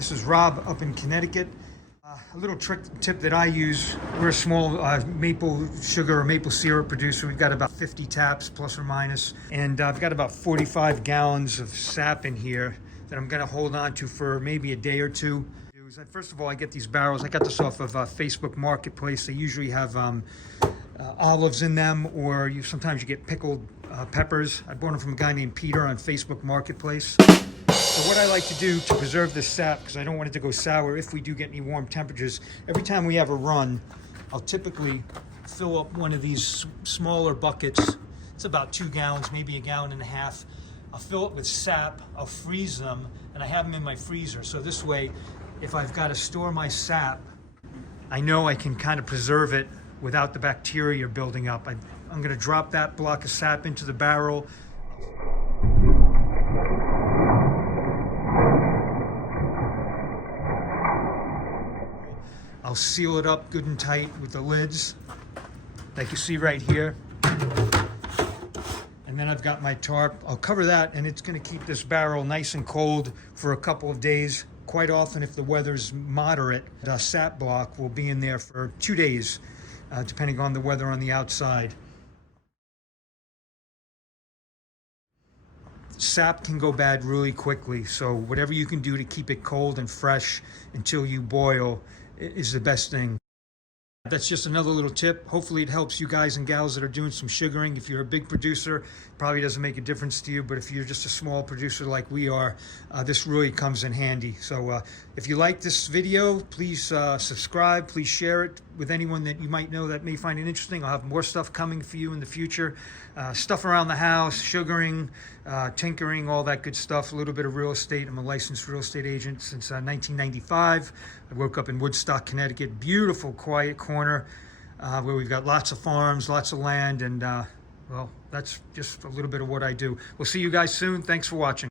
This is Rob up in Connecticut. A little tip that I use, we're a small maple sugar or maple syrup producer. We've got about 50 taps plus or minus, and I've got about 45 gallons of sap in here that I'm going to hold on to for maybe a day or two. First of all, I get these barrels. I got this off of Facebook Marketplace. They usually have olives in them, or sometimes you get pickled peppers. I bought them from a guy named Peter on Facebook Marketplace. So what I like to do to preserve this sap, because I don't want it to go sour if we do get any warm temperatures, every time we have a run, I'll typically fill up one of these smaller buckets. It's about 2 gallons, maybe 1.5 gallons. I'll fill it with sap, I'll freeze them, and I have them in my freezer. So this way, if I've got to store my sap, I know I can kind of preserve it without the bacteria building up. I'm going to drop that block of sap into the barrel. I'll seal it up good and tight with the lids, like you see right here. And then I've got my tarp. I'll cover that, and it's going to keep this barrel nice and cold for a couple of days. Quite often, if the weather's moderate, the sap block will be in there for 2 days, depending on the weather on the outside. Sap can go bad really quickly, so whatever you can do to keep it cold and fresh until you boil is the best thing. That's just another little tip. Hopefully it helps you guys and gals that are doing some sugaring. If you're a big producer, it probably doesn't make a difference to you, but if you're just a small producer like we are, this really comes in handy. So if you like this video, please subscribe, please share it with anyone that you might know that may find it interesting. I'll have more stuff coming for you in the future. Stuff around the house, sugaring, tinkering, all that good stuff. A little bit of real estate. I'm a licensed real estate agent since 1995. I woke up in Woodstock, Connecticut. Beautiful, quiet corner where we've got lots of farms, lots of land, and well, that's just a little bit of what I do. We'll see you guys soon. Thanks for watching.